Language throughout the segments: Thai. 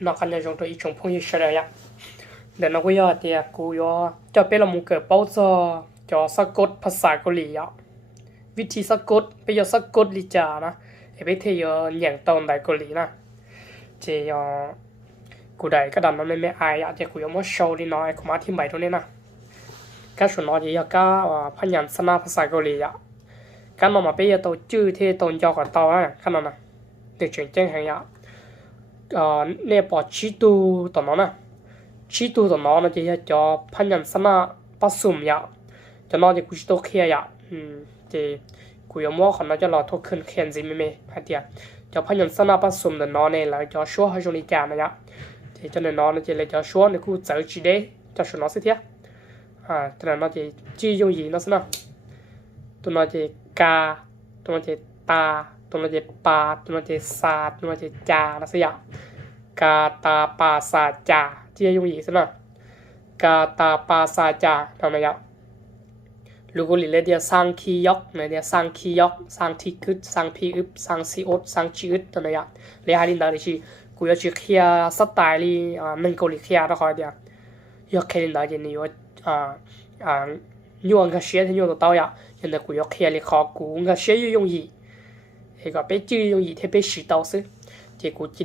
nó khăn nhà dùng tôi trồng phong như sao đấy để nó bây giờ thì cô yo cho bé là một cái bao cho sắc cốt ภาษาเกาหลีวิธีสะกดไปยอสะกดลิจานะไปเที่ยวอย่างตอนใดเกาหลีนะเจียกูได้ก็ดันมันไม่อายอ่ะเดี๋ยวกูยังไม่โชว์ดีน้อยกูมาที่ใหม่ตรงนี้นะก็ส่วนน้อยที่ก็พยัญชนะภาษาเกาหลีอ่ะการนำมาไปตัวชื่อที่ตรงยาวกว่าตัวนะขนาดนั้นเดี๋ยวเจ๋งเจ๋งให้อ่ะเนี่ยปอชิตูตัวนั้นนะชิตูตัวนั้นนะจะพยัญชนะผสมอ่ะจะน้อยจะกูชิโตเคียอ่ะthìกูยังมั่วขนาดจะรอทุกคนเขียนสิไม่ไม่ฮะเดียจะพยัญชนะผสมเดินนอนเนี่ยแล้วจะชัวให้จงดีจานะยะที่จะเดินนอนเนี่ยเลยจะชัวเนี่ยกูจะจีเดจะชัวน้องสิเทียจะเดินนอนจะจียงยีนั่นสินะตัวนั้นจะกาตัวนั้นจะตาตัวนั้นจะปาตัวนั้นจะซาตัวนั้นจะจานั่นสิยะกาตาปาซาจาจียงยีสินะกาตาปาซาจาทำไมยะลูกหลีเดียสังคียกเนี่ยเดียสังคียกสังทีกึดสังพีอึบสังซีอดสังจีอึดตัวนี้เลยหาลินดาดิชีกูอยากจะเขียสไตล์ลีมันเกาหลีเขียนะครับเดียอยากเขียนได้ยังนี่ว่ายวงกับเชียที่ยวตัวเต้ายังแต่กูอยากเขียนเลยขอกูกับเชีย用意เอกไปจื้อ用意ที่ไปสืบต่อซิที่กูจี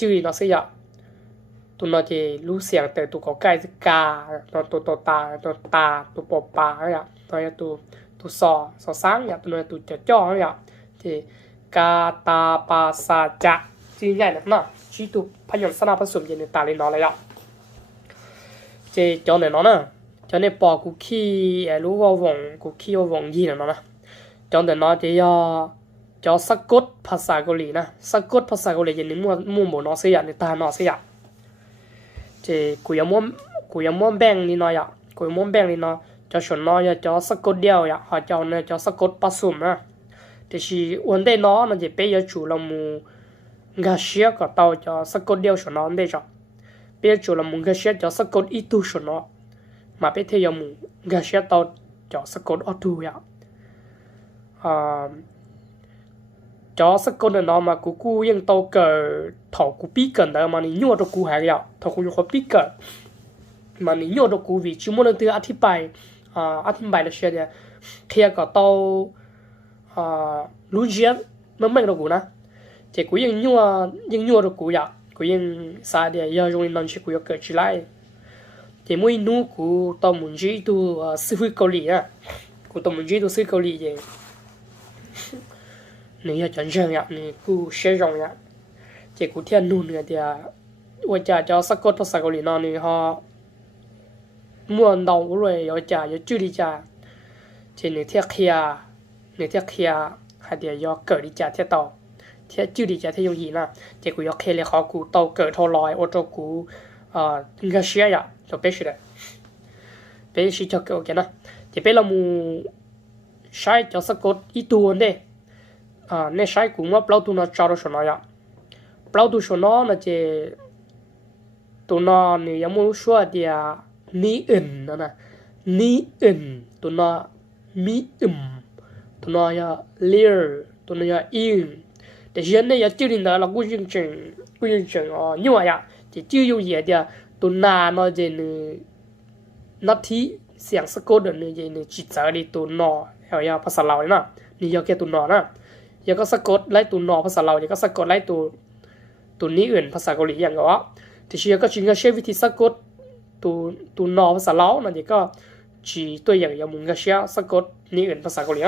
จื้อนั่นสิตัวนั้นจะรู้เสียงแต่ตัวก็ใกล้จะกาตัวตาตัวปอปลาเนี่ยตัวนี้ตัวซอสร้างเนี่ยตัวนี้ตัวจะจ่อเนี่ยที่กาตาปาซาจะจริงใหญ่นะชีตัวพยัญชนะผสมอยู่ในตาเลยน้องเลยจะจอเนี่ยน้องนะจอเนี่ยปอกูขี้รู้ว่าวงกูขี้ว่าวงยี่นะจอเนี่ยน้องจะสะกดภาษาเกาหลีนะสะกดภาษาเกาหลีอย่างนี้มั่วหมดน้องเสียในตาน้องเสียกูยังมั่วแบ่งนี่น้อยกูยังมั่วแบ่งนี่น้อยจะชนน้อยจะสะกดเดียวหาเจ้าเนี่ยจะสะกดผสมนะแต่ชีวันเดน้อนั่นจะไปยจูละมูกาเชียก็เตาจะสะกดเดียวชนน้อได้จ้ะไปยจูละมูกาเชียจะสะกดอีตูชนน้อมาไปเที่ยวมูกาเชียเตาจะสะกดอตูcho sắc con nó mà cúยังtàu cờ thầu cú bí cờ đó mà nhua được cú hay vậy thầu cú có bí cờ mà nhua được cú vì chỉ muốn được từ át bài là chuyện kia có tàu lúa giếng nó mạnh được cú na chỉ cúยังnhua được cú vậy cúยังsai để giờ dùng năng chỉ cú cờ chỉ lại chỉ mỗi nu cú tàu muốn chỉ tu sư phụ Âu Mỹ à cú tàu muốn chỉ tu sư Âu Mỹ vậyนี่จะเชื่อนี่กูเชื่อจงเจ้ากูเทียนนู่นเนี่ยเดียว่าจะสะกดภาษาเกาหลีนอนนี่ฮะม้วนดาวเลย要จุดจ้าเจ้าเนี่ยเทียเคียให้เดีย要เกิดจ้าเทียต่อเทียจุดจ้าเทีย用意นะเจ้ากู要เคียเลยขอกูต่อเกิดเท่าไรว่าจะกู应该เชื่อจะเป็นสิจะเกิดโอเคนะจะเป็นเรามูใช้จะสะกดอีตัวเนี่ยในใช้กูว่าเปล่าตัวน่ะจารุชนอยเปล่าตัวชนน่ะเจตัวน่ะเนี่ยยังไม่รู้ชัวร์เดียนี่นะนี่ตัวน่ะมีตัวน่ะya learตัวน่ะya inแต่เช่นเนี่ยจืดนี่นะเรากูยังจังนี่ว่าจะจืดอยู่เยอะเดียตัวน่ะเนาะเจเนี่ยนัดที่เสียงสะกดเนี่ยเจเนี่ยจิตใจดีตัวน่ะเอาภาษาลาวนะนี่ยาแค่ตัวน่ะนะยังก็สะกดไล่ตัวนอภาษาเรายังก็สะกดไล่ตัวนี้อื่นภาษาเกาหลีอย่างก็ที่เชื่อก็จริงก็เชื่อวิธีสะกดตัวนอภาษาเรานั่นก็จีตัวอย่างมึงก็เชื่อสะกดนี้อื่นภาษาเกาหลี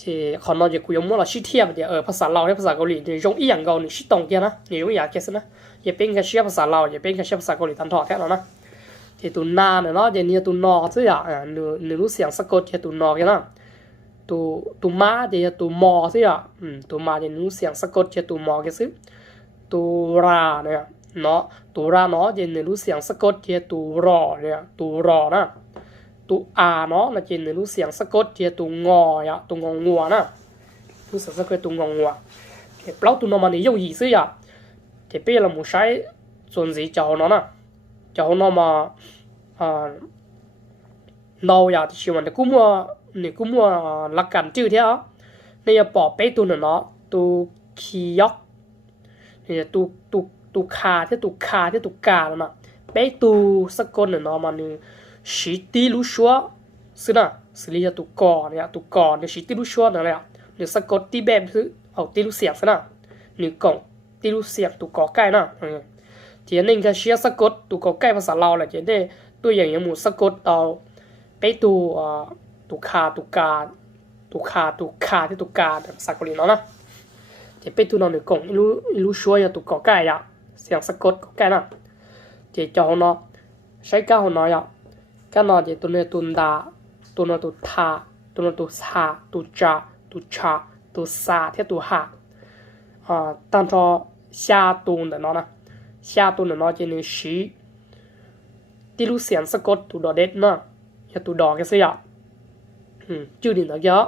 ที่ขอนอนจะคุยมั่วเราชี้เทียบเดียวภาษาเราและภาษาเกาหลีเนี่ยยงอีอย่างเกาหลีชี้ตรงกันนะเนี่ยยงอยากแค่สินะอย่าเป็นแค่เชื่อภาษาเราอย่าเป็นแค่เชื่อภาษาเกาหลีทันทอแค่นั้นนะที่ตัวนาเนี่ยเนาะเดี๋ยวนี้ตัวนอซะอย่างหนูรู้เสียงสะกดแค่ตัวนอแค่นั้นตัวม้าเดี๋ยวตัวมอสิตัวม้าเดี๋ยวนู้เสียงสะกดจะตัวมอกันสิตัวราเนี่ยเนาะตัวราเนาะเดี๋ยวนู้เสียงสะกดจะตัวรอเนี่ยตัวรอนะตัวอาเนาะนะเดี๋ยวนู้เสียงสะกดจะตัวงอตัวงองัวนะรู้เสียงสะกดตัวงองัวเดี๋ยวเปล่าตัวนอมันเนี่ย用意思呀เดี๋ยวเป็นเราหมูใช้ส่วนสีเจ้าเนาะนะเจ้าเนาะมาเราอยากที่ชวนแต่กูมัวนี่กูมัวลักกันจื้อเท่านี่จะปอบไปตัวหนึ่งเนาะตัวขี้ยก เนี่ยตูคาที่ตูคาที่ตูกาแล้วนะไปตูสะกดเนี่ยเนาะมันนี่ชิติลุชัวสินะสิลีจะตูกอเนี่ยตูกอเนี่ยชิติลุชัวนั่นแหละเนี่ยสะกดที่แบบคือเอาติลุเสียงสินะนี่กงติลุเสียงตูกอใกล้นะทีนี้ก็เชียสะกดตูกอใกล้ภาษาลาวแหละจะได้ตัวอย่างหมู่สะกดเอาไปตูคาตูกาตูคาที่ตูกาภาษาเกาหลีเนาะนะจะไปตูนอนนี่กงอิลุชัวอย่าตูกอใกล้อะเสียงสะกดใกล้นะจะจอเนาะใช้ก้าวเนาะอ่ะก็เนาะจะตัวเนี่ยตุนดาตัวเนี่ยตุทาตัวเนี่ยตุซาตุจาตุชาตุซาที่ตุฮา当着下顿的เนาะ下顿的เนาะจะเนี่ยชีที่รู้เสียงสะกดตุดอเด็ดเนาะอย่าตุดอกันสิอ่ะชื่อดินเยอะ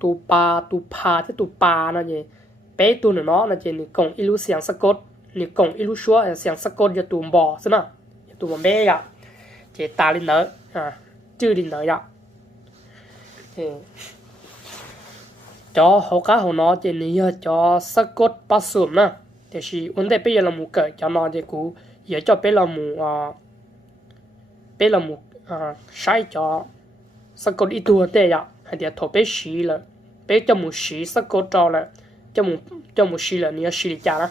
ตุปาตุพาที่ตุปาเนาะเนี่ยไปตุนเนาะจะเนี่ยกงอิรู้เสียงสะกดนี่กงอิลุชัวเสียงสะกดอย่าตูมบ่อใช่ไหมอย่าตูมแม่ยะเจตาลินเนอชื่อลินเนอร์ยะจอหัวก้าหัวนอเจนี่จอสะกดปัสสุมนะแต่ชีวันเดไปยละมูเกิดจอนอเจกูอย่าจอไปละมูใช้จอสะกดอีตัวเดียให้เดี๋ยวถอไปชีเลยไปจมูกชีสะกดจอเลยจมูกชีเลยนี่ชีลิจานะ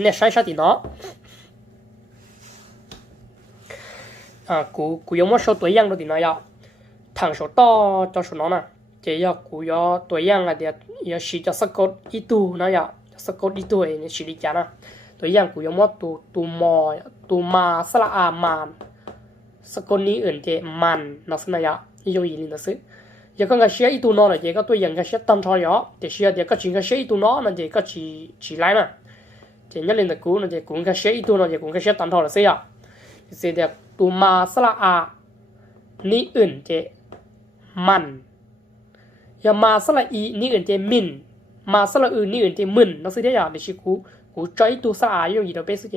เนี่ยใช้ชาติเนาะกูยังไม่ชอบตัวอย่างตัวดีนะยะทางชอบต่อจะชอบนะเจียกูยอตัวอย่างอะเดี๋ยวชีจะสะกดอีตัวนะยะสะกดอีตัวเนี่ยชีลิจานะตัวอย่างกูยังไม่ตัวมอตัวมาสละอามันสะกดนี้อื่นเจมันนะสินะยะยี่ยงอีลินะสิยังก็เชียอีตัวน้อนะเจก็ตัวอย่างก็เชียตั้งทอยอแต่เชียเดี๋ยวก็จริงก็เชียอีตัวน้อนะเจก็จีไล่นะเจนยันเล่นตะกูนะเจกูก็เชียอีตัวนะเจกูก็เชียตันทอละเสียเสียเดี๋ยวตัวมาสละอานี่อื่นเจมันอย่ามาสละอีนี่อื่นเจมินมาสละอื่นนี่อื่นเจมึนนักเสียเดี๋ยวเดี๋ยวชิกูใจตัวสละอาอยู่ยี่เราไปสิเจ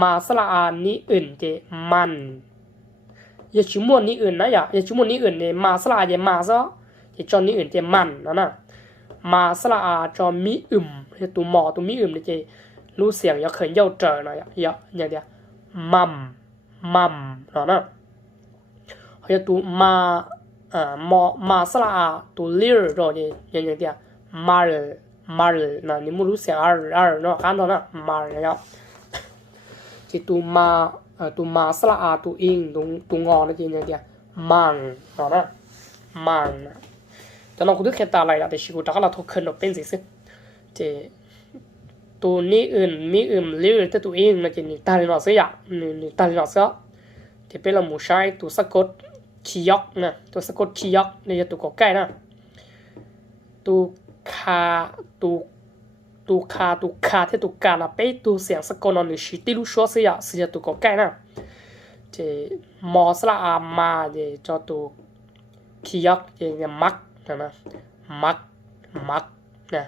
มาสละอานี่อื่นเจมันอย่าชิมวนนี่อื่นนะอย่าชิมวนนี่อื่นเนี่ยมาสละอาเจมาซะเจจอนนี่อื่นเจมันนะมาสละอาจอมีตัวหมอตัวมีเนี่ยเจรู้เสียงอย่าเขินเย่าเจอหน่อยอย่าอย่างเดียวมัมเนาะนะเฮ้ยตัวมาสละอาตัวเลี้ยรอเนี่ยอย่างเดียวมาร์นะนี่ไม่รู้เสียงเนาะกันเนาะนะมาร์เนี่ยที่ตัวมาสละอาตัวอิงตัวงอนะจริงอย่างเดียวมังเนาะนะมังนะแต่น้องกูดูแค่ตาอะไรอะแต่ชิกูจักรเราทุกคนเราเป็นสิเจตัวนี้อื่นมีอื่นเลี้ยแต่ตัวเองนะเจนี่ตาลินอเสียนี่ตาลินอเสียที่เป็นเราหมูใช้ตัวสะกดขียอกนะตัวสะกดขียอกนี่จะตัวกอใกล้นะตัวคาที่ตัวกาละไปตัวเสียงสะกดนอนนี่ชิติลุชัวเสียตัวกอใกล้นะเจมอสละอามาเจจอตัวขียอกเจเนี่ยมักนะมักนะ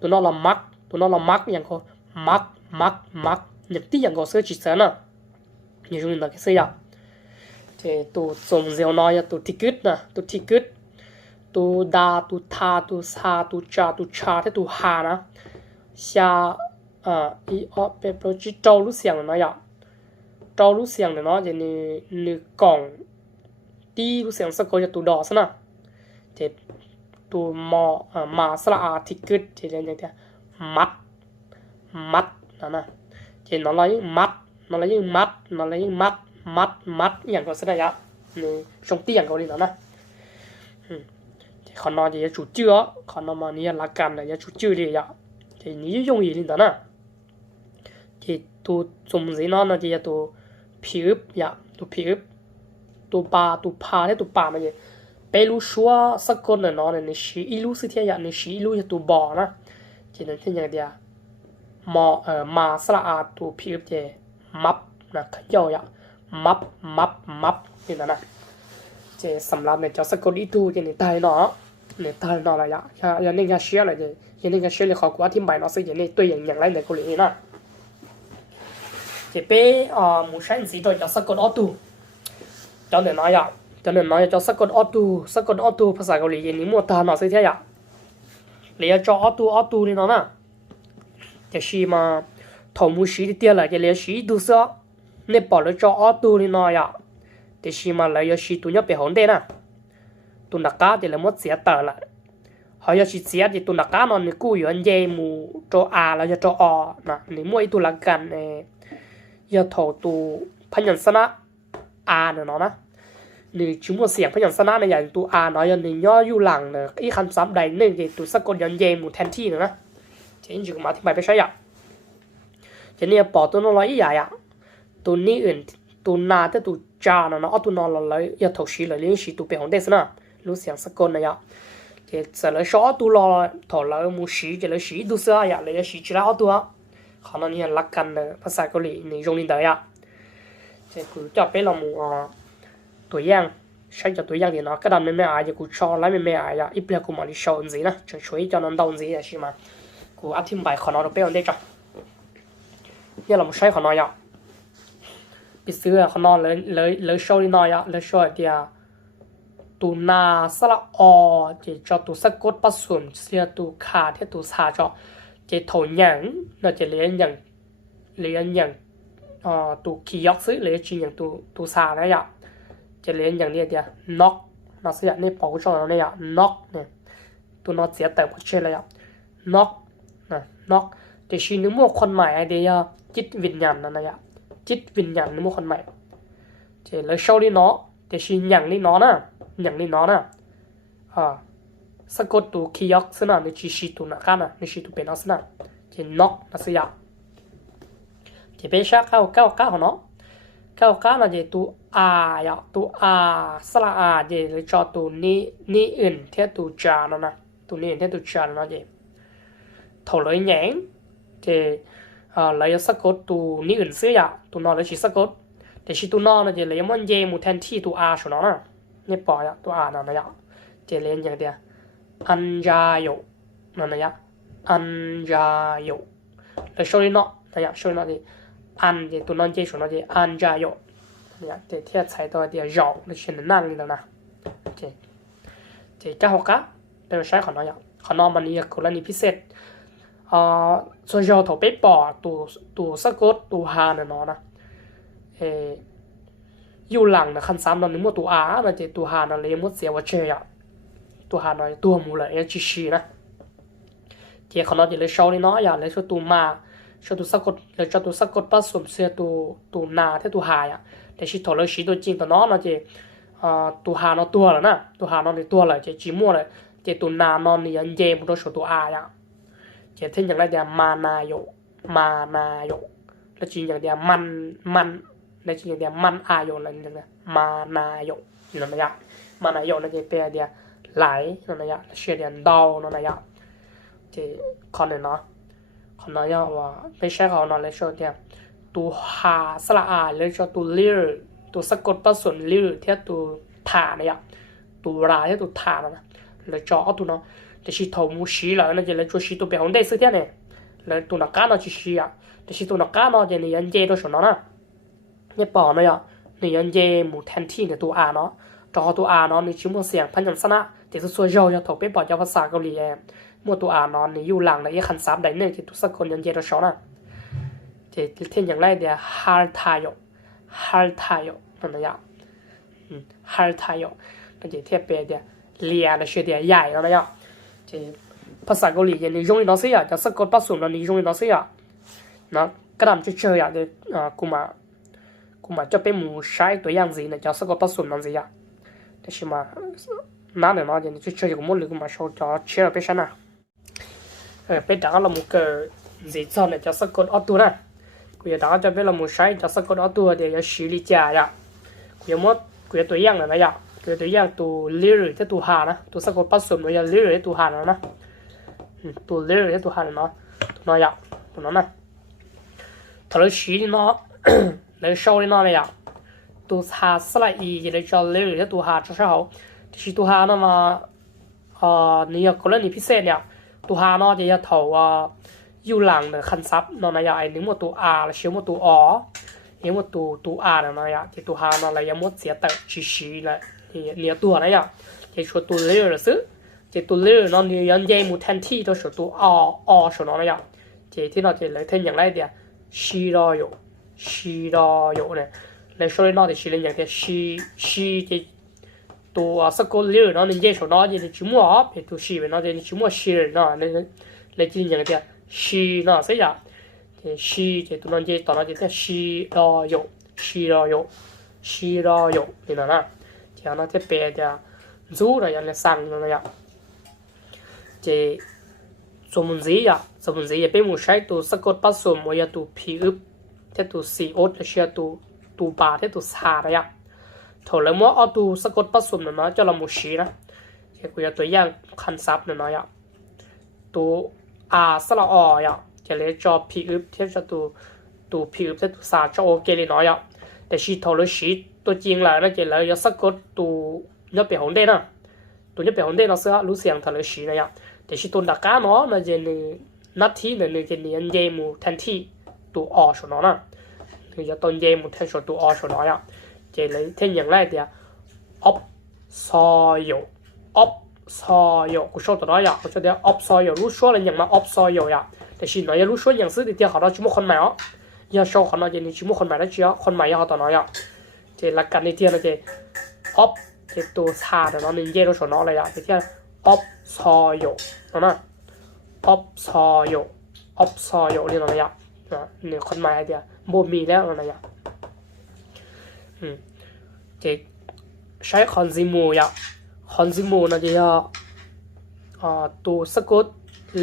ตัวนอเรามักอย่างก็มักอย่างที่อย่างก็เสื้อจีเสื้อนะอย่างนี้นะก็เสื้อเจตัวสมเซลน้อยตัวทิกึดนะตัวทิกึดตัวดาตัวทาตัวซาตัวจาตัวชาที่ตัวหานะชาอีออเป็นโปรจิโจรู้เสียงนะอย่าโจรู้เสียงเนาะจะนี่กล่องตีรู้เสียงสะกดจะตัวดอซะนะเจตัวมาสละอาทิกึดเจเรียนอย่างเดียวมัดนะเจนอะไรมัดอย่างก็แสดงอ่ะนี่ชงตีอย่างก็ดีนะขอนอนจะจุดจื้อขอนอนมานี่ละกันนะจะจุดจื้อเลยอ่ะเจนี่ยงอีนี่นะเจตัวสมศรีนอนนะเจตัวผิวอย่าตัวผิวตัวปลาที่ตัวปลามันเนี่ยไปรู้ชัวสักคนเนาะเนี่ยชีอีรู้สิเทียอย่างเนี่ยชีอีรู้จะตัวบ่อนะเจนั่นที่อย่างเดียวมาสละอาตัวผิวเจมับนะขย่อยมับนี่นะเจสำหรับเนี่ยจะสะกดอีตัวเจเนี่ยตายเนาะอะไรอย่างนี้ก็เชื่อเลยเจอย่างนี้ก็เชื่อเลยขอกูอธิบายเนาะสิอย่างนี้ตัวอย่างไรเนี่ยกูเลยนะเจไปหมูใช้สีตัวจะสะกดออตัวเจ้าเนี่ยน้อยจะสะกดออตัวภาษาเกาหลีอย่างนี้มัวตาเนาะสิเทีย lấy cho ở tu đi nó nè thì khi mà thầu mua xí thì tiền lại thì lấy xí tu sữa nên bỏ lấy cho ở tu đi nó ya thì khi mà lấy xí tu nhớ bị hỗn đen nè tu nạc cá thì lấy mất xía tờ lại họ giờ xí xía thì tu nạc cá nó cú yếu anh dây mù cho là cho nè nếu mua tu là gần giờ thầu tuพันยันสนะเนี่ยเนาะนะนี่ชิมัวเสียงพันยันสนะในอย่างตัวเนาะยันนี่ย่ออยู่หลังเนี่ยอีคำซ้ำใดหนึ่งที่ตัวสะกดยันเยมูแทนที่นะเช่นจุกมาที่ไปใช้อ่ะเช่นเนี่ยปอตัวนอนลอยอีใหญ่อ่ะตัวนี้อื่นตัวนาแต่ตัวจ้าเนาะตัวนอนลอยอย่าถกชีเลยเลี้ยงชีตัวเป็นของเด็กนะรู้เสียงสะกดนะยะเดี๋ยวจะเลยชอตัวรอถอดเลยมูชีจะเลยชีดูเสื้ออ่ะเลยชีจีละตัวเขานั่นเนี่ยรักกันเลยภาษาเกาหลีนี่ยงลินเดียจะกูจะไปลองมูตัวอย่างใช้จากตัวอย่างที่เนาะก็ดำไม่อาจจะกูชอบแล้วไม่อาจจะอีเปลือกกูมาดิชอบสินะจะช่วยจะนอนดาวสิใช่ไหมกูอธิบายขอน้องเราไปเอาได้จ้ะเนี่ยเราไม่ใช้ขอน้อยอ่ะไปซื้อขอน้องเลยชอบนิดหน่อยอ่ะเลยชอบเดียวตัวนาสละจะจะตัวสะกดผสมเสียตัวขาที่ตัวชาจะจะถอยอย่างเราจะเรียนอย่างตัวขี้ยอกซื้อเลยจริงอย่างตัวซาเนี่ยจะเลี้ยงอย่างนี้เดียวน็อกเราเสียในปอกช่องเราเนี่ยน็อกเนี่ยตัวนอเสียแต่พอเชื่อเลยน็อกน็อกจะชี้นึกมั่วคนใหม่ไอเดียจิตวิญญาณนั่นนะจิตวิญญาณนึกมั่วคนใหม่จะเลยโชว์นี่เนาะจะชี้อย่างนี้เนาะนะอย่างนี้เนาะนะสะกดตัวขี้ยอกซึ่งน่ะในชี้ตัวนักการน่ะในชี้ตัวเป็นนักซึ่งน่ะจะน็อกนักเสียจะเป็นชาเข้าของเนาะเข้าเราจะตัวตัวสระจะเลยจอตัวนี้อื่นเท่าตัวจานนะตัวนี้อื่นเท่าตัวจานนะจะถอดเลยแหงจะเลยสะกดตัวนี้อื่นเสียตัวนอนเลยชีสะกดแต่ชีตัวนอนจะเลยมันเยมูแทนที่ตัวชนนะเนี่ยปล่อยตัวนั่นนะจะเล่นอย่างเดียวอันยาโยนั่นนะอันยาโยแล้วช่วยเนาะนะช่วยเนาะดิอันเดี๋ยวตัวนั้นเจชนนะเดี๋ยวอันจะ有เนี่ยเดี๋ยวเทียบใช้ตัวเดี๋ยว绕ในเช่นนั่งนี่แล้วนะเดี๋ยวจะหกะเป็นใช้ของน้อยของน้องมันนี่กรณีพิเศษส่วนเราถอไปปอตัวสะกดตัวฮาเนี่ยเนาะนะอยู่หลังนะคันซ้ำเราหนึ่งมั่วตัวนะเดี๋ยวตัวฮานะเลยมั่วเสียว่าเชียตัวฮาหน่อยตัวมูเลยจีชีนะเดี๋ยวของน้องจะเลยโชว์นี่เนาะอย่าเลยช่วยตัวมาช่วยตัวสะกดเลยช่วยตัวสะกดผสมเสียตัวนาที่ตัวหายแต่ชีถอดเลยชีตัวจริงตัวน้องนะเจตัวหาเนาะตัวแล้วนะตัวหาเนาะในตัวเลยเจจีมั่วเลยเจตัวนานอนนี่ยันเจมันต้องช่วยตัวเจเท่นอย่างไรเดียวมานาโยแล้วจริงอย่างเดียวมันแล้วจริงอย่างเดียวมันโยอะไรอย่างเงี้ยมานาโยนั่นนะมานาโยนั่นเจเปียเดียวไหลนั่นนะเชียเดียนดาวนั่นนะเจคอนเนาะคนน้อยว่าไม่ใช่เขานอนเลยช่วงเดียวตัวหาสระเลยช่วงตัวเลี้ยตัวสะกดผสมเลี้ยที่ตัวฐานเนี่ยตัวราที่ตัวฐานนะเลยจ่อตัวเนาะแต่ชีทอมูชีแล้วนั่นจะเลยช่วยชีตัวเป็นคนได้สักเท่าเนี่ยเลยตัวนักการเนาะชีแต่ชีตัวนักการเนาะจะเนี่ยยันเจตัวชนนะเนี่ยปอเนี่ยเนี่ยยันเจหมู่แทนที่เนี่ยตัวเนาะจ่อตัวเนาะในชิมเสียงพันยันสนะแต่ตัวส่วนย่อจะถกไปบอกเจ้าภาษาเกาหลีมัวตัวนอนนี่อยู่หลังในคันซับได้เนี่ยที่ทุกสักคนยันเจเราชอบนะจะเท่นอย่างไรเดียวฮาร์ทายนั่นนะฮาร์ทายนั่นจะเทียบเป็นเดียวเลียและเชื่อเดียวใหญ่แล้วนะจะภาษาเกาหลียันนี่ยงอีน้องเสียจะสะกดผสมแล้วนี่ยงอีน้องเสียนะกระดำเฉยๆเดี๋ยวกูมาจะเป็นหมูใช้ตัวอย่างสิเนี่ยจะสะกดผสมนั่นสิแต่ชิมานั่นเนี่ยเนาะยันนี่เฉยๆกูมั่วหรือกูมาโชว์จะเชื่อไปชนะไปด่าเราหมูเกิดจีจ้าเนี่ยจะสะกดอัตัวนะกูจะด่าจะเป็นเราหมูใช้จะสะกดอัตัวเดี๋ยวจะชี้ลิจ่ากูจะตัวอย่างเลยนะกูตัวอย่างตัวเลี้ยที่ตัวหานะตัวสะกดผสมเลยเลี้ยที่ตัวหานะตัวเลี้ยที่ตัวหาเนาะตัวน้อยตัวนั้นนะถ้าเราชี้เนาะเราโชว์เนาะเนี่ยตัวหาสไลด์จะได้จะเลี้ยที่ตัวหาจะใช่เหรอที่ตัวหานะมานี่ก็เรื่องนี้พิเศษเนี่ยตัวหาเนาะจะถออยู่หลังเนี่ยคันซับเนาะนะไอ้นึกว่าตัวแล้วเชื่อว่าตัวยังว่าตัวเนี่ยนะที่ตัวหาเนาะอะไรยังว่าเสียแต่ชี้เลยเนี่ยตัวนะจะช่วยตัวเลี้ยหรือซื้อ chỉ tu lừa nó như nhân dây một thành thi đó số tu o số nó ya chỉ thì nó chỉ lấy thêm những lại đi xì đo dụ này lấy số nó thì xì lên những cái xì thì tu sắc cô lừa nó nên dây số nó thì chúng mua thì tu xì về nó thì chúng mua xì nó lấy chỉ những cái xì nó sẽ ya thì xì thì tu nó dây tao nó chỉ là xì đo dụ thì nó nè thì nó sẽ bè thì rú rồi là sang nó ya chỉ số môn gì ya bên một sai tu sắc cốt bắt số một ya tu phi ướp thế tu xì ốt là xia tu bà thế tu xà đấy ya thổi lấy mỗi tu sắc cốt bắt số nó cho là một xí đó thì cũng yaตัวอย่างคันซับnó ya tuสละya chỉ lấy cho phi ướp thế cho tu phi ướp thế tu xà cho okเลยnó yaแต่ชีthổi lấy xíตัวจริงlà nó chỉ lấy sắc cốt tu nhớ bị hỏng đây nè tu nhớ bị hỏng đây nó sẽ lú xiang thổi lấy xí này yaแต่ชิตุนดักการเนาะจะนี่นัดที่เนี่ยจะนี่อันเยมูแทนที่ตัวอชเนาะนะคือจะต้นเยมูแทนส่วนตัวอชเนาะอ่ะจะเลยเท่าอย่างแรกเดียวออฟซอยกูชอบตัวน้อยอ่ะกูชอบเดียวออฟซอยรู้ชัวร์เลยอย่างมาออฟซอยอ่ะแต่ชินน้อยรู้ชัวร์อย่างซื้อเดียวเขาเราชิมุคนใหม่อ่ะยังชอบเขาเราจะนี่ชิมุคนใหม่ได้เชียวคนใหม่ยังเขาตัวน้อยอ่ะจะหลักการในเที่ยวเราจะออฟจะตัวชาแต่เราเนี่ยเยรู้ชัวร์น้อยเลยอ่ะจะเที่ยวopsoyoนะ opsoyo นี่นะเนี่ยนี่คนมาเดียวบ่มีแล้วนะเนี่ยจะใช้คอนซิมูนะจะตัวสะกด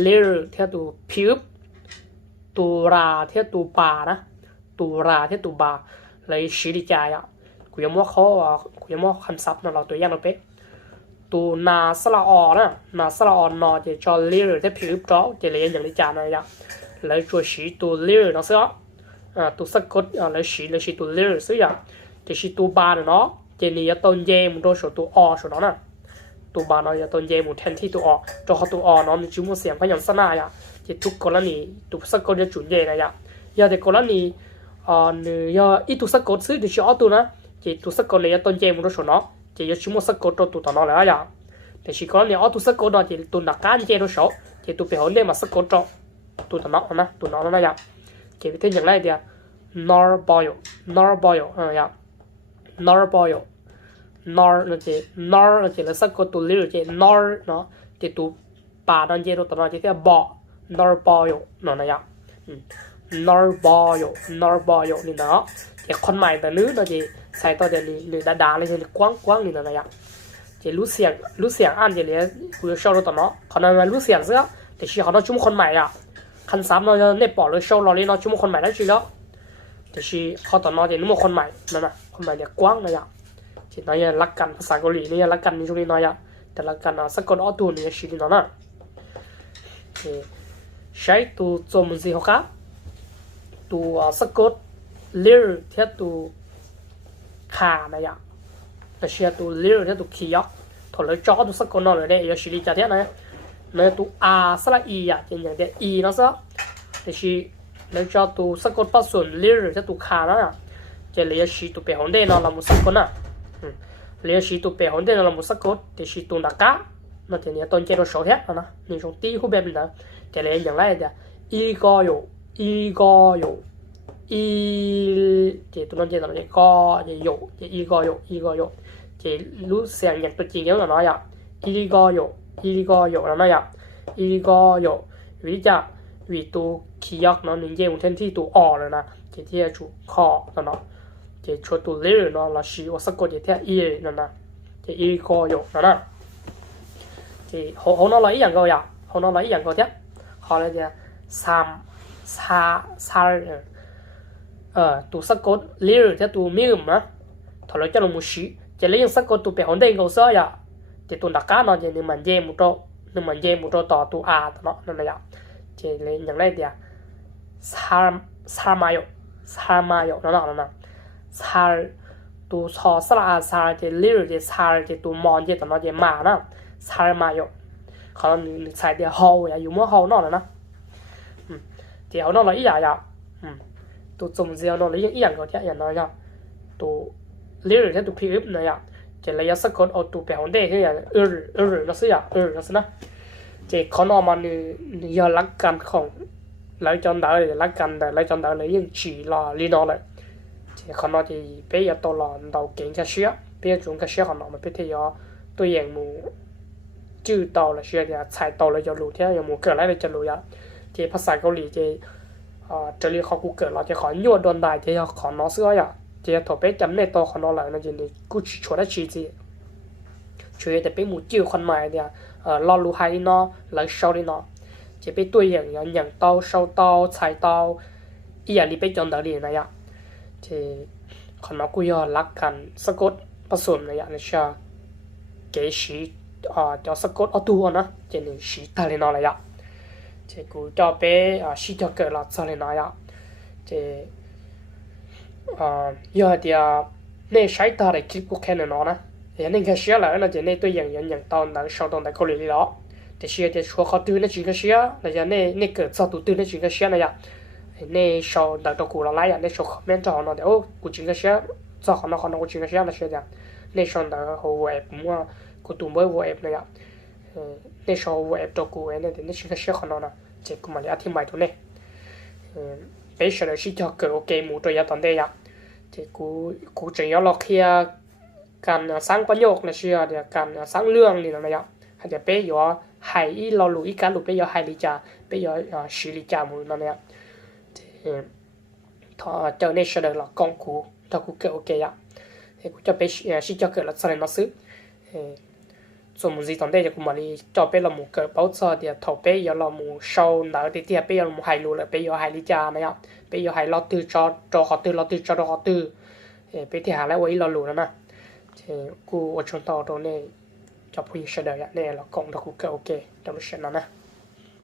เลอร์ที่ตัวพิบตัวราที่ตัวปานะตัวราที่ตัวบาเลยสีดีใจอ่ะกูยังว่าคำศัพท์นะเราตัวอย่างเราเป๊ะตัวนาสละอนะนาสละอนอจะcho lir thế phiêu đóจะเลยอย่างที่จานนะya lấy cho sĩตัว lir nó sẽตัวสะกดlấy sĩตัว lir ซึ่งyaจะsĩตัวบาnóจะนี่ต้นเยมันโดนส่วนตัวอส่วนนั้นนะตัวบาnóจะต้นเยมันแทนที่ตัวอจะเขาตัวอเนาะมันจิ้มเสียงพยัญชนะyaจะทุกกรณีตัวสะกดจะจุนเยนะya yaแต่กรณีเนี่ยอีตัวสะกดซึ่งจะชื่อตัวนะจะตัวสะกดเลยต้นเยมันโดนส่วนเนาะchỉ có chúng một sắc cốt cho tụi nó là ya để chỉ có nếu tụi sắc cốt đó thì tụi đặc cá như nó số thì tụi phải hỏi nên mà sắc cốt cho tụi nó là ya chỉ cáiอย่างไรเดียว norboil ya norboil nó chỉ là sắc cốt tụi lưỡi chỉ nor nó chỉ tụi bà nó chỉ tụi nó chỉ theo bỏ norboil nó là ya norboilนี่เนาะแต่คนใหม่แต่นื้อnó chỉใส่ตัวเดี๋ยวนี้ด่าเลยจะกว้างนี่นะเนี่ยจะรู้เสียงอ่านจะเลยกูจะชอบตัวเนาะเขาเนี่ยรู้เสียงซะแต่ชีเขาเนี่ยชุ่มคนใหม่อ่ะคันซ้ำเราจะเนี่ยบอกเลยชอบเราเลยเนาะชุ่มคนใหม่ได้จริงแล้วแต่ชีเขาตัวเนาะจะนุ่มคนใหม่นั่นนะคนใหม่เนี่ยกว้างนะเนี่ยที่น้อยรักกันภาษาเกาหลีนี่รักกันในช่วงนี้น้อยแต่รักกันสกอตออตัวนี่ชีนี่เนาะนะใช้ตัวโจมตีเขาครับตัวสกอตเลือดเท่าตัวขานะยะแต่เชียตัวเลี้ยวที่ตัวขี้ยักถอดเลยจ่อตัวสักคนนอนเลยได้ยังสิริจ่าเท่านั้นเนี่ยตัวสละอีอ่ะจริงๆเดี๋ยวนั่นซะแต่ชีเลยจ่อตัวสักคนผสมเลี้ยวที่ตัวขานะจะเลยชีตัวเปรี้ยวเด่นเรามุสักคนน่ะเลยชีตัวเปรี้ยวเด่นเรามุสักคนแต่ชีตัวนักกะนั่นจะเนี่ยตอนเจอเราโชว์เท่านะนี่ช่วงตีคู่แบบนี้นะแต่เลยอย่างไรเดี๋ยวอีจะตัวนั้นจะทำจะก็จะโยจะอีก็โยจะรู้เสียงอย่างตัวจริงแล้วนะyaอีก็โยนะyaอีก็โยวิจาวิตัวขี้ยักเนาะนี่เยี่ยมแทนที่ตัวเลยนะจะที่จะชูคอเนาะจะชูตัวเลี้ยเนาะแล้วชีว่าสะกดจะที่อีนั่นนะจะอีก็โยนะจะเขาเราอีอย่างก็yaเขาเราอีอย่างก็เท่าเขาเลยจะซาตัวสะกดเลี้ยที่ตัวมีมนะถอดเลยจะลงมือชีจะเลี้ยงสะกดตัวเปรี้ยวเด้งก็เสียyaจะตัวนักการเนาะจะนี่มันเย่มุโตต่อตัวเนาะนั่นแหละyaจะเลี้ยงอย่างไรเดียวซามาโยนั่นนะซาตัวชอสละซาจะเลี้ยจะซาจะตัวมอนจะตัวเนาะจะมานะซามาโยเขาใส่เดียวฮาวอยู่มั่วฮาวเนาะนะเดี๋ยวเนาะเราอีอย่างตัวจมเสียวเนาะเลยอีอย่างก็เท่าอย่างน้อยตัวเลี้ยที่ตัวพิบเนี่ย chỉ là giờ sắc cốt ở tụ bè hòn đê thế là nó sẽ nó sẽ chỉ khó nó mà giờ lắcกันของlấy cho đỡ để lắcกันđể lấy cho đỡ lấy những chỉ là lý nó lại chỉ khó nó thì bây giờ tôi là đầu kiện cái xía bây giờ chúng cái xía họ nó mà bây giờ tôi hiện mù chữ tàu là xía thì chạy tàu là cho lù thế giờ mù cỡ lại là cho lù ya thì ภาษา เกาหลี thì 这里เขากูเกิดเราจะขอยั่วโดนได้ที่ขอน้อเสื้ออ่ะที่ถอดไปจำในตัวขอน้อเลยนะจีนี่กูช่วยได้ชีจีช่วยแต่ไปหมู่จิ้วคนใหม่เนี่ยรอรู้ให้เนาะเลยเศร้าเลยเนาะจะไปตัวอย่างเต้าเศร้าเต้าใช้เต้าอีอย่างนี้ไปจนเดาดีนะยะที่ขอน้อกูยอรักกันสะกดผสมนะยะนี่เชื่อเกชีจะสะกดเอาตัวนะจีนี่ชีตาเลยเนาะเลยยะthì cú cho bé xí cho cỡ lọt sau này nói ạ thì giờ thì nên sai ta để kịp cuộc khen nó nè thì nên cái xía là chỉ nên tôi nhận tao đang sau tao đang có lý đó thì xía thì số khó tư nó chỉ cái xía là giờ nên cỡ sau tụ tư nó chỉ cái xía này ạ nên sau đang tao cú là lại ạ nên số comment cho nó để ô cú chỉ cái xía sau nó cú chỉ cái xía là xía vậy nên sau đang hồ web mua cú tụi mới web này ạ nên sau web tao cú này thì nó chỉ cái xía nó nè chỉ cũng mà lấy thêm bài thôi nè bây giờ là chỉ cho cỡ ok mù tôi tận đây ạ thì cú chỉ có lọc kia cần sáng bao nhiêu là xưa thì cần sáng lương thì là này ạ hay là bây giờ hai ít lo lụi cả lụi bây giờ hai lít trà bây giờ 10 lít trà mù là này ạ thì thọ cho nên sẽ được là con cú thọ cú cỡ ok ạ thì cú cho bây chỉ cho cỡ là sau này nó xứส่วนมุจีตอนเด็กกูมาลีจอเป็นเราหมูเกิดเป้าซอเดียถอเป็นยาเราหมูโชว์หนาเดียเป็นยาเราหมูไฮรูเลยเป็นยาไฮลิจานะครับเป็นยาไฮเราตื้อจอเขาตื้อเราตื้อจอเขาตื้อเป็นที่หาแล้วไว้เราหลูแล้วนะกูอดชนต่อตรงนี้จะพูดเฉยๆเนี่ยเรากงเรากูเกิดโอเคเดี๋ยวเราเชื่อนะ